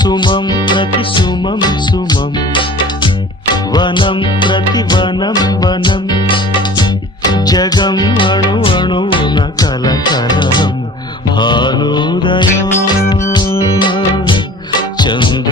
సుమం ప్రతి సుమం సుమం వనం ప్రతి వనం వనం జగం అణు అణువున కలకలం భానుదయం చంద్ర